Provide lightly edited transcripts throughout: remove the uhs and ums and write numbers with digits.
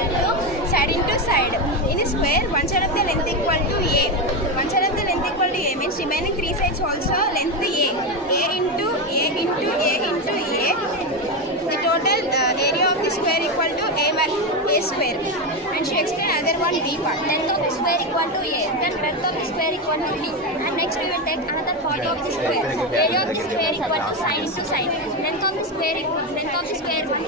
equal to side into side. In the square, one side of the length equal to a. One side of the length equal to a means remaining three sides also length a. A into a into a into a. The total area of the square equal to a square. And she explained another one b part. Length of the square equal to a, then breadth of the square equal to b. And next we will take another part of the square. Area of the square equal to side into side. Length of the square, one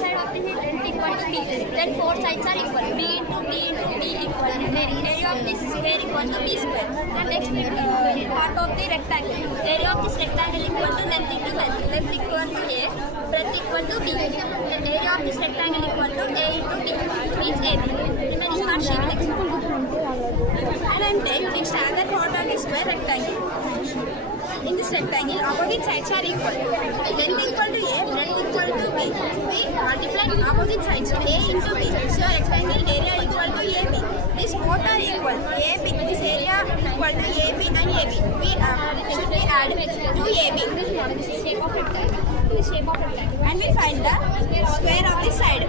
side of the length equal to b. Then four sides are equal. b into b into b equal. Area of this square equal to b square. Then next part of the rectangle. Area of this rectangle equal to length into length. Length equal to a, breadth equal to b. Then area of this rectangle equal to a into b. Means ab. Remaining part she will explain. And then take next another part of the square rectangle. In this rectangle, opposite sides are equal. Length equal to a, breadth equal to b. We multiply opposite sides, a into b. So rectangle area equal to ab. These both are equal. AB, this area equal to ab and ab. We add to ab. And we find the square of this side.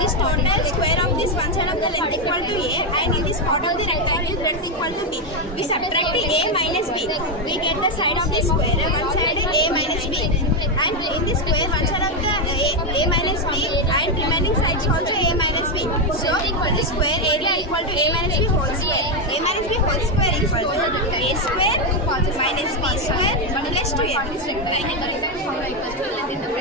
This total square of this one side of the length equal to a, and in this part of the rectangle breadth equal to b. We subtract a minus b. We get the side of the square, one side a minus b. And in this square, one side of the a minus b, and remaining sides also a minus b. So the square area equal to a minus b whole square. A minus b whole square equal to a square minus b square plus 2a.